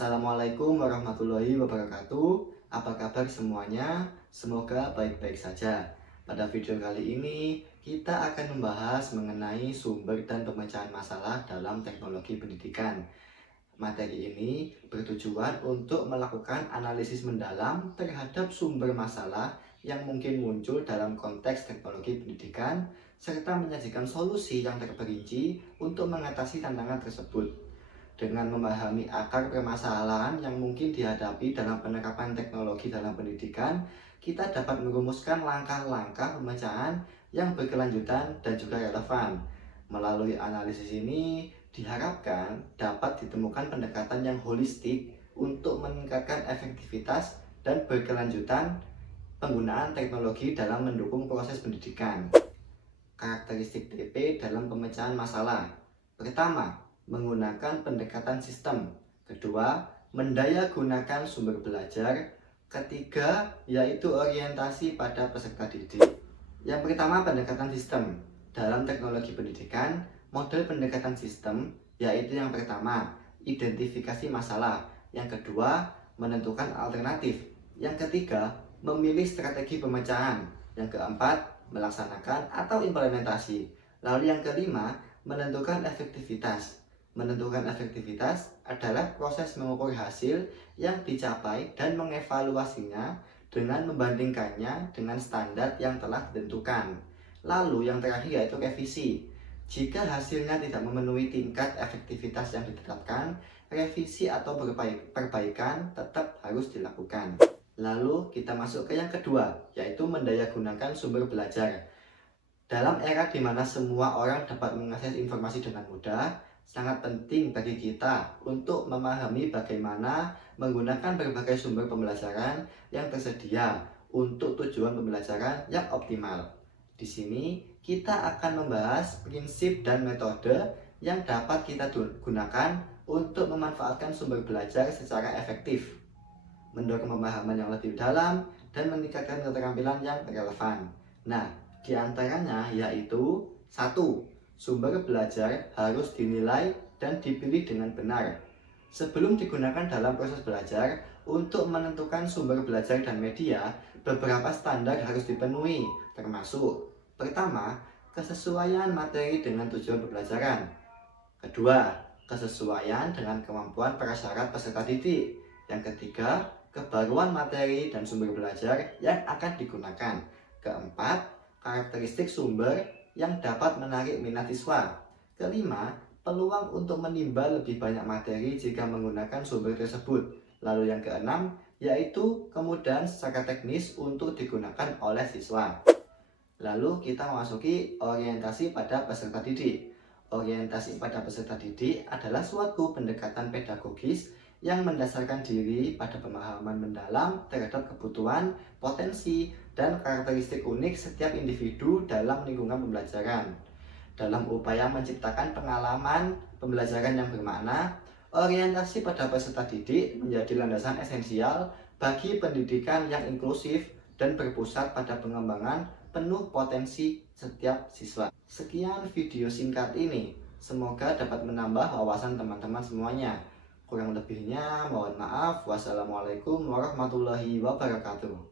Assalamualaikum warahmatullahi wabarakatuh. Apa kabar semuanya? Semoga baik-baik saja. Pada video kali ini kita akan membahas mengenai sumber dan pemecahan masalah dalam teknologi pendidikan. Materi ini bertujuan untuk melakukan analisis mendalam terhadap sumber masalah yang mungkin muncul dalam konteks teknologi pendidikan, serta menyajikan solusi yang terperinci untuk mengatasi tantangan tersebut. Dengan memahami akar permasalahan yang mungkin dihadapi dalam penerapan teknologi dalam pendidikan, kita dapat merumuskan langkah-langkah pemecahan yang berkelanjutan dan juga relevan. Melalui analisis ini, diharapkan dapat ditemukan pendekatan yang holistik untuk meningkatkan efektivitas dan berkelanjutan penggunaan teknologi dalam mendukung proses pendidikan. Karakteristik TP dalam pemecahan masalah. Pertama, menggunakan pendekatan sistem. Kedua, mendayagunakan sumber belajar. Ketiga, yaitu orientasi pada peserta didik. Yang pertama, pendekatan sistem. Dalam teknologi pendidikan, model pendekatan sistem yaitu yang pertama, identifikasi masalah. Yang kedua, menentukan alternatif. Yang ketiga, memilih strategi pemecahan. Yang keempat, melaksanakan atau implementasi. Lalu yang kelima, menentukan efektivitas. Menentukan efektivitas adalah proses mengukur hasil yang dicapai dan mengevaluasinya dengan membandingkannya dengan standar yang telah ditentukan. Lalu yang terakhir yaitu revisi. Jika hasilnya tidak memenuhi tingkat efektivitas yang ditetapkan, revisi atau perbaikan tetap harus dilakukan. Lalu kita masuk ke yang kedua, yaitu mendayagunakan sumber belajar. Dalam era di mana semua orang dapat mengakses informasi dengan mudah, sangat penting bagi kita untuk memahami bagaimana menggunakan berbagai sumber pembelajaran yang tersedia untuk tujuan pembelajaran yang optimal. Di sini kita akan membahas prinsip dan metode yang dapat kita gunakan untuk memanfaatkan sumber belajar secara efektif, mendorong pemahaman yang lebih dalam, dan meningkatkan keterampilan yang relevan. Nah, di antaranya yaitu 1. Sumber belajar harus dinilai dan dipilih dengan benar. Sebelum digunakan dalam proses belajar, untuk menentukan sumber belajar dan media, beberapa standar harus dipenuhi, termasuk pertama, kesesuaian materi dengan tujuan pembelajaran. Kedua, kesesuaian dengan kemampuan prasyarat peserta didik. Yang ketiga, kebaruan materi dan sumber belajar yang akan digunakan. Keempat, karakteristik sumber yang dapat menarik minat siswa. Kelima, peluang untuk menimba lebih banyak materi jika menggunakan sumber tersebut. Lalu yang keenam, yaitu kemudahan secara teknis untuk digunakan oleh siswa. Lalu kita memasuki orientasi pada peserta didik. Orientasi pada peserta didik adalah suatu pendekatan pedagogis yang mendasarkan diri pada pemahaman mendalam terhadap kebutuhan, potensi, dan karakteristik unik setiap individu dalam lingkungan pembelajaran. Dalam upaya menciptakan pengalaman pembelajaran yang bermakna, orientasi pada peserta didik menjadi landasan esensial bagi pendidikan yang inklusif dan berpusat pada pengembangan penuh potensi setiap siswa. Sekian video singkat ini, semoga dapat menambah wawasan teman-teman semuanya. Kurang lebihnya mohon maaf. Wassalamualaikum warahmatullahi wabarakatuh.